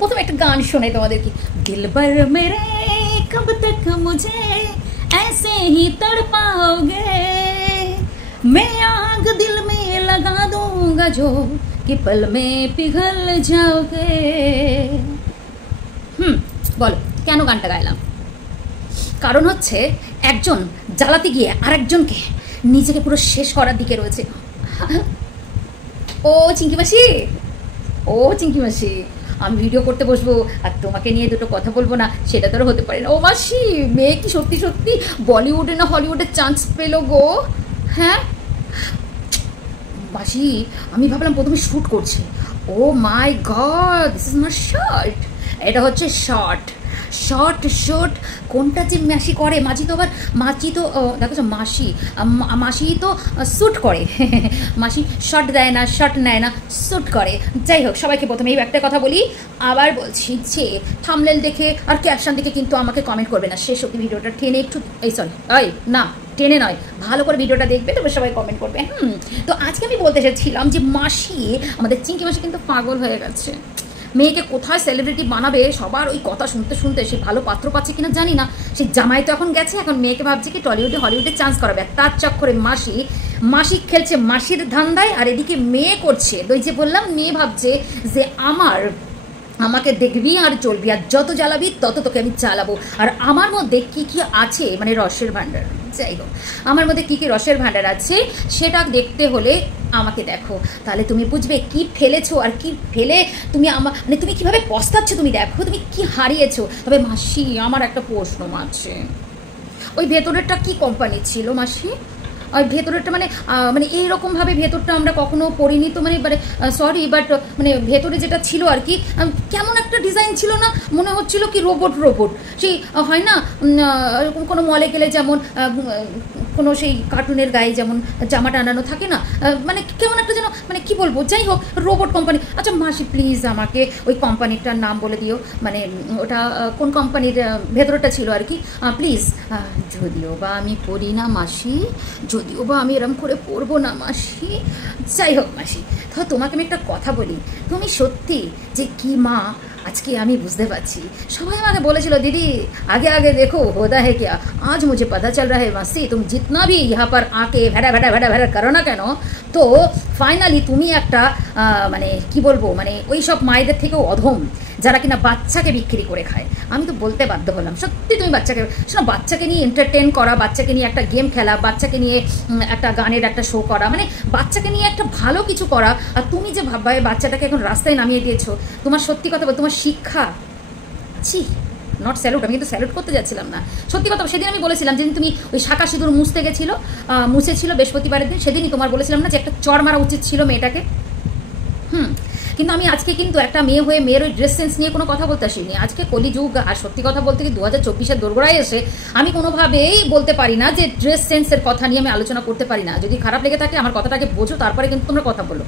প্রথমে একটা গান শোনাই তোমাদেরকে। দিলबर मेरे कब तक मुझे ऐसे ही तड़पाओगे, मैं आग दिल में लगा दूंगा जो कि पल में पिघल जाओगे। বলো কেন গানটা গাইলাম? কারণ হচ্ছে একজন জ্বালাতে গিয়ে আরেকজনকে নিজেকে পুরো শেষ করার দিকে রয়েছে। ও চিঙ্কি মাসি, ও চিঙ্কি মাসি, আমি ভিডিও করতে বসবো আর তোমাকে নিয়ে দুটো কথা বলবো না, সেটা তো হতে পারে না। ও মাসি, মেয়ে কি সত্যি সত্যি বলিউডে না হলিউডে চান্স পেলো গো? হ্যাঁ মাসি, আমি ভাবলাম প্রথমে শ্যুট করছে। Oh my god, this is my short. এটা হচ্ছে শর্ট, শর্ট শর্ট কোনটা যে মাসি করে? মাঝি তো আবার মাছি তো দেখো মাসি, মাসি তো শ্যুট করে, মাসি শর্ট দেয় না, শর্ট নেয় না, শ্যুট করে। যাই হোক, সবাইকে প্রথমে এই একটা কথা বলি, আবার বলছি যে থাম্বনেল দেখে আর ক্যাপশন দেখে কিন্তু আমাকে কমেন্ট করবে না। শেষ অবধি ভিডিওটা টেনে একটু, এই সরি না টেনে নয়, ভালো করে ভিডিওটা দেখবে, তবে সবাই কমেন্ট করবে। তো আজকে আমি বলতে চাইছিলাম যে মাসি, আমাদের চিঙ্কি মাসি কিন্তু পাগল হয়ে গেছে। মেয়েকে কোথায় সেলিব্রিটি বানাবে, সবার ওই কথা শুনতে শুনতে সে ভালো পাত্র পাচ্ছে কিনা জানি না, সে জামাই তো এখন গেছে, এখন মেয়েকে ভাবছে কি টলিউডে হলিউডে চান্স করাবে। তার চক্করে মাসি খেলছে মাসির ধান্দায়, আর এদিকে মেয়ে করছে ওই যে বললাম, মেয়ে ভাবছে যে আমাকে দেখবি আর চলবি, আর যত জ্বালাবি তত তোকে আমি চালাবো। আর আমার মধ্যে কি কি আছে, মানে রসের ভাণ্ডার, যাই হোক আমার মধ্যে কি কি রসের ভাণ্ডার আছে সেটা দেখতে হলে আমাকে দেখো, তাহলে তুমি বুঝবে কি ফেলেছো আর কি ফেলে তুমি মানে তুমি কিভাবে পস্তাচ্ছ, তুমি দেখো তুমি কি হারিয়েছো। তবে মাসি, আমার একটা প্রশ্ন আছে, ওই ভেতরেরটা কি কোম্পানি ছিল মাসি? আর ভেতরেরটা মানে এইরকমভাবে ভেতরটা আমরা কখনো পড়িনি তো, মানে সরি বাট মানে ভেতরে যেটা ছিল আর কি, কেমন একটা ডিজাইন ছিল না, মনে হচ্ছিল কি রোবট সেই হয় না কোনো মলে গেলে যেমন কোনো সেই কার্টুনের গায়ে যেমন জামা টানানো থাকে না, মানে কেমন একটা যেন, মানে কি বলবো, যাই হোক রোবট কোম্পানি। আচ্ছা মাসি প্লিজ আমাকে ওই কোম্পানিটার নাম বলে দিও, মানে ওটা কোন কোম্পানির ভেতরটা ছিল আর কি প্লিজ। যদিও বা আমি পড়ি না মাসি, যদিও বা আমি এরম করে পড়বো না মাসি, যাই হোক মাসি, তো তোমাকে আমি একটা কথা বলি, তুমি সত্যি যে কি মা আজকে আমি বুঝতে পারছি। সবাই আমাকে বলেছিল দিদি আগে আগে দেখো হোদা হে क्या, आज मुझे पता चल रहा है मासी तुम जितना भी यहाँ पर आके ভেড়া ভেড়া ভেড়া ভেড়া করো না কেন, তো ফাইনালি তুমি একটা মানে কি বলবো, মানে ওই সব মায়েদের থেকেও অধম যারা কিনা বাচ্চাকে বিক্রি করে খায়। আমি তো বলতে বাধ্য হলাম, সত্যি তুমি বাচ্চাকে নিয়ে এন্টারটেন করা, বাচ্চাকে নিয়ে একটা গেম খেলা, বাচ্চাকে নিয়ে একটা গানের একটা শো করা, মানে বাচ্চাকে নিয়ে একটা ভালো কিছু করা, আর তুমি যে ভাববে বাচ্চাটাকে এখন রাস্তায় নামিয়ে দিয়েছো। তোমার সত্যি কথা বল, তোমার শিক্ষা, ছি নট স্যালুট, আমি কিন্তু স্যালুট করতে যাচ্ছিলাম না, সত্যি কথা। সেদিন আমি বলেছিলাম, যেদিন তুমি ওই শাঁখা সিঁদুর মুছেছিল বৃহস্পতিবারের দিন, সেদিনই তোমার বলেছিলাম না যে একটা চড় মারা উচিত ছিল মেয়েটাকে। কিন্তু আমি আজকে কিন্তু একটা মেয়ে হয়ে মেয়ের ওই ড্রেস সেন্স নিয়ে কোনো কথা বলতে আসিনি। আজকে কলিযুগ, আর সত্যি কথা বলতে কি 2024-এর দোরগোড়ায় এসে আমি কোনোভাবেই বলতে পারি না যে ড্রেস সেন্সের কথা নিয়ে আমি আলোচনা করতে পারি না। যদি খারাপ লেগে থাকে আমার কথাটাকে বোঝো, তারপরে কিন্তু তোমরা কথা বলো।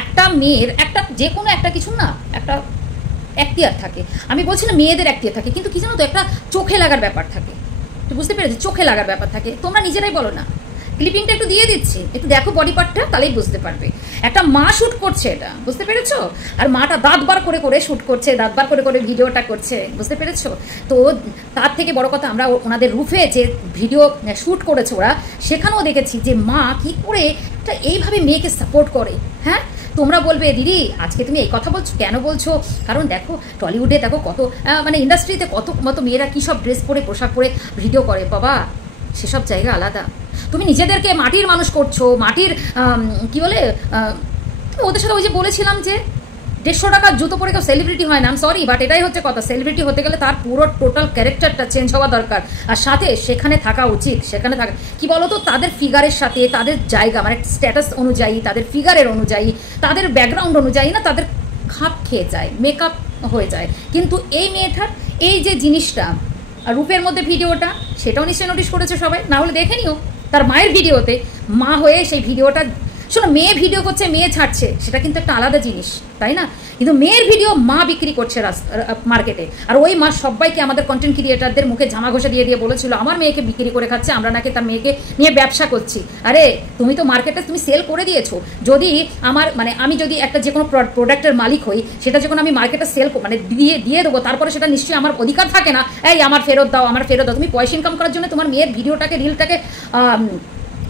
একটা মেয়ের একটা যে কোনো একটা কিছু না একটা এখতিয়ার থাকে, আমি বলছি না মেয়েদের এখতিয়ার থাকে, কিন্তু কি জানো তো একটা চোখে লাগার ব্যাপার থাকে, বুঝতে পেরেছি, চোখে লাগার ব্যাপার থাকে। তোমরা নিজেরাই বলো না, ক্লিপিংটা একটু দিয়ে দিচ্ছি, একটু দেখো বডি পার্টটা, তাহলেই বুঝতে পারবে। একটা মা শ্যুট করছে, এটা বুঝতে পেরেছো, আর মাটা দাঁত বার করে করে শ্যুট করছে, দাঁত বার করে করে ভিডিওটা করছে, বুঝতে পেরেছো। তো তার থেকে বড় কথা, আমরা ওনাদের রুফে যে ভিডিও শ্যুট করেছে ওরা, সেখানেও দেখেছি যে মা কি করে একটা এইভাবে মেয়েকে সাপোর্ট করে। হ্যাঁ, তোমরা বলবে দিদি আজকে তুমি এই কথা বলছো, কেন বলছো? কারণ দেখো টলিউডে দেখো কত মানে ইন্ডাস্ট্রিতে কত মেয়েরা কী সব ড্রেস পরে পোশাক পরে ভিডিও করে, বাবা সেসব জায়গা আলাদা। তুমি নিজেদেরকে মাটির মানুষ করছো, মাটির কি বলে, ওদের সাথে ওই যে বলেছিলাম যে 150 টাকার জুতো পরে কেউ সেলিব্রিটি হয় না, আম সরি বাট এটাই হচ্ছে কথা। সেলিব্রিটি হতে গেলে তার পুরো টোটাল ক্যারেক্টারটা চেঞ্জ হওয়া দরকার, আর সাথে সেখানে থাকা উচিত, সেখানে থাকা কি বলতো, তাদের ফিগারের সাথে তাদের জায়গা, মানে স্ট্যাটাস অনুযায়ী, তাদের ফিগারের অনুযায়ী, তাদের ব্যাকগ্রাউন্ড অনুযায়ী না তাদের খাপ খেয়ে যায়, মেকআপ হয়ে যায়। কিন্তু এই মেয়েটার এই যে জিনিসটা রূপের মধ্যে ভিডিওটা, সেটাও নিশ্চয়ই নোটিস করেছে সবাই, না হলে দেখে নিও তার মায়ের ভিডিওতে, মা হয়ে সেই ভিডিওটা, শোনো মেয়ে ভিডিও করছে মেয়ে ছাড়ছে, সেটা কিন্তু একটা আলাদা জিনিস, তাই না? কিন্তু মেয়ের ভিডিও মা বিক্রি করছে মার্কেটে। আর ওই মা সবাইকে আমাদের কন্টেন্ট ক্রিয়েটারদের মুখে জামা ঘষা দিয়ে দিয়ে বলেছিল আমার মেয়েকে বিক্রি করে খাচ্ছে, আমরা নাকি তার মেয়েকে নিয়ে ব্যবসা করছি। আরে তুমি তো মার্কেটে তুমি সেল করে দিয়েছো। যদি আমার মানে আমি যদি একটা যে কোনো প্রোডাক্টের মালিক হই, সেটা যখন আমি মার্কেটে সেল মানে দিয়ে দেবো, তারপরে সেটা নিশ্চয়ই আমার অধিকার থাকে না এই আমার ফেরত দাও, আমার ফেরত দাও। তুমি পয়সা ইনকাম করার জন্য তোমার মেয়ের ভিডিওটাকে রিলটাকে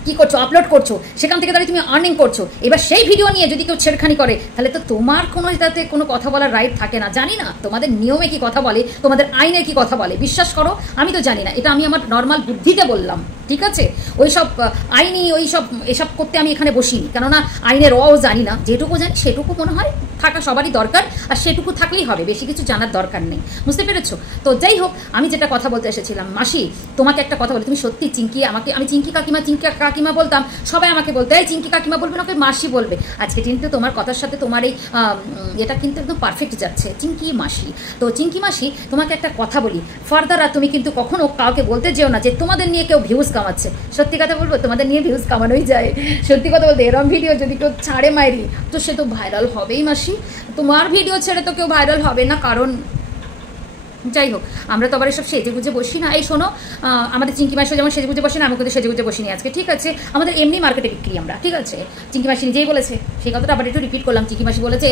কি করছো, আপলোড করছো, সেখান থেকে দাঁড়িয়ে তুমি আর্নিং করছো। এবার সেই ভিডিও নিয়ে যদি কেউ ছেড়খানি করে তাহলে তো তোমার কোনো এটাতে কোনো কথা বলার রাইট থাকে না। জানি না তোমাদের নিয়মে কি কথা বলে, তোমাদের আইনে কি কথা বলে, বিশ্বাস করো আমি তো জানি না। এটা আমি আমার নর্মাল বুদ্ধিতে বললাম, ঠিক আছে? ওইসব আইনি এসব করতে আমি এখানে বসিনি, কেননা আইনের রও জানি না। যেটুকু জানি সেটুকু মনে হয় থাকা সবারই দরকার, আর সেটুকু থাকলেই হবে, বেশি কিছু জানার দরকার নেই, বুঝতে পেরেছো? তো যাই হোক, আমি যেটা কথা বলতে এসেছিলাম, মাসি তোমাকে একটা কথা বলি, তুমি সত্যি চিঙ্কি আমি চিঙ্কি কাকিমা বলতাম, সবাই আমাকে বলতো এই চিঙ্কি কাকিমা বলবে না, ওকে মাসি বলবে। আজকে কিন্তু তোমার কথার সাথে তোমার এই এটা কিন্তু একদম পারফেক্ট যাচ্ছে, চিঙ্কি মাসি। তো চিঙ্কি মাসি তোমাকে একটা কথা বলি, ফার্দার আর তুমি কিন্তু কখনো কাউকে বলতে যেও না যে তোমাদের নিয়ে কেউ ভিউজ কামাচ্ছে। সত্যি কথা বলবো, তোমাদের নিয়ে ভিউজ কামানোই যায়। সত্যি কথা বলতে এরম ভিডিও যদি কেউ ছাড়ে মাইরি তো সে তো ভাইরাল হবেই মাসি। তোমার ভিডিও ছেড়ে তো কেউ ভাইরাল হবে না, কারণ যাই হোক আমরা তো আবার এসব সেজে গুজে বসি না। এই শোনো, আমাদের চিঙ্কি মাসি যেমন সেজে গুজে বসে না, আমি কিন্তু সেজে গুজে বসিনি আজকে, ঠিক আছে? আমাদের এমনি মার্কেটে বিক্রি আমরা, ঠিক আছে? চিঙ্কি মাসি নিজেই বলেছে, সেই কথাটা আবার একটু রিপিট করলাম। চিঙ্কি মাসি বলেছে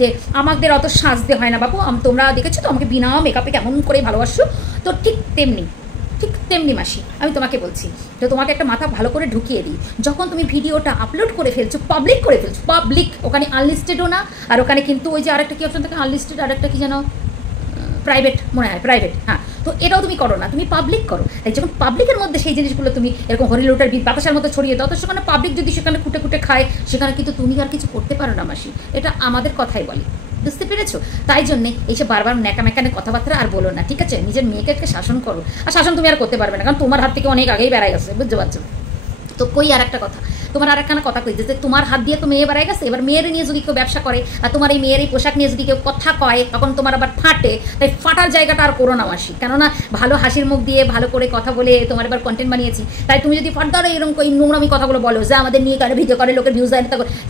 যে আমাদের অত সাজতে হয় না বাবু, তোমরা দেখেছো তো আমাকে বিনা মেকআপে কেমন করে ভালোবাসো। তো ঠিক তেমনি মাসি আমি তোমাকে বলছি, তো তোমাকে একটা মাথা ভালো করে ঢুকিয়ে দিই, যখন তুমি ভিডিওটা আপলোড করে ফেলছো, পাবলিক, ওখানে আনলিস্টেডও না, আর ওখানে কিন্তু ওই যে আরেকটা কি অপশন থাকে আনলিস্টেড, আরেকটা কি যেন প্রাইভেট মনে হয়, প্রাইভেট, হ্যাঁ। তো এটাও তুমি করো না, তুমি পাবলিক করো। তাই যখন পাবলিকের মধ্যে সেই জিনিসগুলো তুমি এরকম হরিলোটার বাতাসার মতো ছড়িয়ে দাও, তো সেখানে পাবলিক যদি সেখানে কুটে খায়, সেখানে কিন্তু তুমি আর কিছু করতে পারো না মাসি। এটা আমাদের কথাই বলি, বুঝতে পেরেছো? তাই জন্যে এইসব বারবার ন্যাকামেকানে কথাবার্তা আর বলো না, ঠিক আছে? নিজের মেয়েকে শাসন করো, আর শাসন তুমি আর করতে পারবে না, কারণ তোমার হাত থেকে অনেক আগেই বেড়াই গেছে, বুঝতে পারছো? তো কই আর একটা কথা, তোমার আর একখানা কথা কই, যে তোমার হাত দিয়ে তো মেয়ে বেড়াই গেছে, এবার মেয়ের নিয়ে যদি কেউ ব্যবসা করে, আর তোমার এই মেয়ের এই পোশাক নিয়ে যদি কেউ কথা কয়, তখন তোমার আবার ফাটে। তাই ফাটার জায়গাটা আর করো না মাসি, কেননা ভালো হাসির মুখ দিয়ে ভালো করে কথা বলে তোমার এবার কন্টেন্ট বানিয়েছি, তাই তুমি যদি ফাটারও এরকম এই নোংরামি কথাগুলো বলো যে আমাদের নিয়ে কারো ভিডিও করে, লোকের ভিউজ দেয়,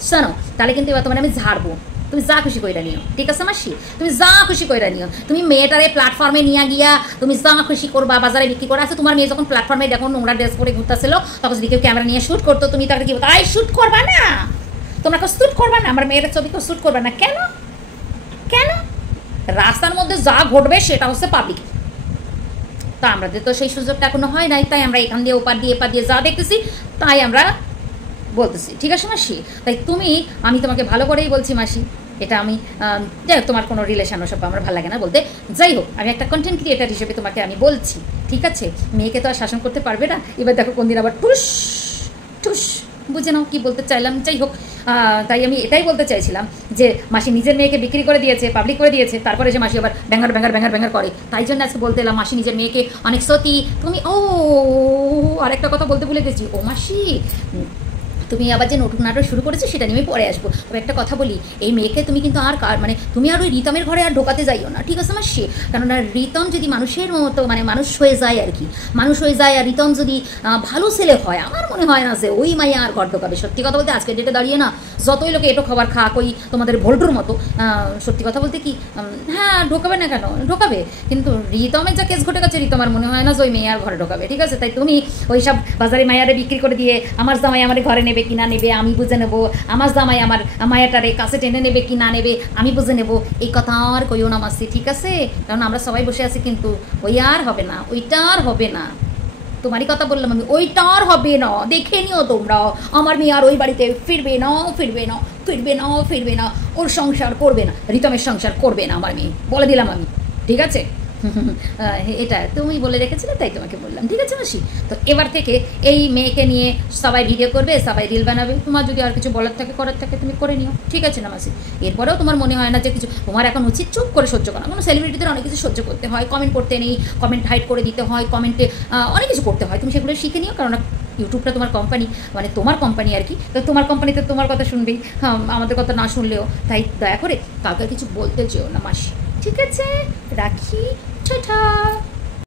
শোনো, তাহলে কিন্তু এবার তোমার আমি ঝাড়বো। তুমি যা খুশি কইরা নিও, ঠিক আছে মাসি? তুমি যা খুশি কইরা নিও, তুমি মেয়েটারে প্ল্যাটফর্মে নিয়ে গিয়া তুমি যা খুশি করবা, বাজারে বিক্রি করা আছে। তোমার মেয়ে যখন প্ল্যাটফর্মে দেখো নোংরা ড্রেস পরে ঘুরতেছিল, তখন যদি কেউ ক্যামেরা নিয়ে শ্যুট করতো, তুমি তাকে কি বলতো, আই শ্যুট করবা না, তোমরা কেউ শ্যুট করবা না, আমার মেয়ের ছবি কেউ শ্যুট করবা না। কেন? রাস্তার মধ্যে যা ঘটবে সেটা হচ্ছে পাবলিক। তা আমাদের তো সেই সুযোগটা এখনো হয় নাই, তাই আমরা এখান দিয়ে ওপার দিয়ে যা দেখতেছি তাই আমরা বলতেছি, ঠিক আছে মাসি? তাই আমি তোমাকে ভালো করেই বলছি মাসি, এটা আমি যাই হোক, তোমার কোনো রিলেশন ওসব আমার ভালো লাগে না বলতে। যাই হোক, আমি একটা কন্টেন্ট ক্রিয়েটার হিসেবে তোমাকে আমি বলছি, ঠিক আছে? মেয়েকে তো আর শাসন করতে পারবে না। এবার দেখো কোনদিন আবার টুস বুঝে নাও কি বলতে চাইলাম। যাই হোক, তাই আমি এটাই বলতে চাইছিলাম যে মাসি নিজের মেয়েকে বিক্রি করে দিয়েছে, পাবলিক করে দিয়েছে, তারপরে যে মাসি আবার ব্যাঙ্গার করে। তাই জন্য আজকে বলতে এলাম মাসি নিজের মেয়েকে অনেক সতী। তুমি আরেকটা কথা বলতে ভুলে গেছি, ও মাসি তুমি আবার যে নতুন নাটক শুরু করেছো সেটা নিয়ে আমি পরে আসবো। তবে একটা কথা বলি, এই মেয়েকে তুমি কিন্তু আর মানে তুমি আর ওই রিতমের ঘরে আর ঢোকাতে যাইও না, ঠিক আছে মাসি? কেননা রিতম যদি মানুষের মতো মানে মানুষ হয়ে যায় আর কি, মানুষ হয়ে যায়, আর রিতম যদি ভালো ছেলে হয়, আমার মনে হয় না যে ওই মাইয়া আর ঘর ঢোকাবে। সত্যি কথা বলতে আজকে ডেটে দাঁড়িয়ে না, যতই লোকে এটো খাবার খাক ওই তোমাদের ভোল্টুর মতো, সত্যি কথা বলতে কি হ্যাঁ ঢোকাবে না, কেন ঢোকাবে? কিন্তু রিতমের যা কেস ঘটে গেছে, রিতম আর মনে হয় না যে ওই মেয়ে আর ঘরে ঢোকাবে, ঠিক আছে? তাই তুমি ওই সব বাজারে মায়ারে বিক্রি করে দিয়ে আমার জামাই আমার ঘরে নেবে কি না নেবে আমি বুঝে নেবো, আমার জামাই আমার মায়াটারে কাছে টেনে নেবে কি না নেবে আমি বুঝে নেবো, এই কথা আর কইও না মাসি, ঠিক আছে? কারণ আমরা সবাই বসে আছি, কিন্তু ওই আর হবে না, ওইটা আর হবে না। তোমারই কথা বললাম আমি, ওইটা আর হবে না, দেখে নিও তোমরা। আমার মেয়ে আর ওই বাড়িতে ফিরবে না, ওর সংসার করবে না, রিতমের সংসার করবে না আমার মেয়ে, বলে দিলাম আমি, ঠিক আছে? এটা তুমি বলে রেখেছিলে তাই তোমাকে বললাম, ঠিক আছে মাসি? তো এবার থেকে এই মেয়েকে নিয়ে সবাই ভিডিও করবে, সবাই রিল বানাবে। তোমার যদি আর কিছু বলার থাকে করার থাকে তুমি করে নিও, ঠিক আছে না মাসি? এরপরেও তোমার মনে হয় না যে কিছু, তোমার এখন উচিত চুপ করে সহ্য করা। কোনো সেলিব্রিটিদের অনেক কিছু সহ্য করতে হয়, কমেন্ট করতে নেই, কমেন্ট হাইড করে দিতে হয়, কমেন্টে অনেক কিছু করতে হয়, তুমি সেগুলো শিখে নিও। কারণ ইউটিউবটা তোমার কোম্পানি, মানে তোমার কোম্পানি আর কি, তো তোমার কোম্পানিতে তোমার কথা শুনবেই, হ্যাঁ আমাদের কথা না শুনলেও। তাই দয়া করে কাউকে কিছু বলতে চেও না মাসি, ঠিক আছে? রাখি, টাটা।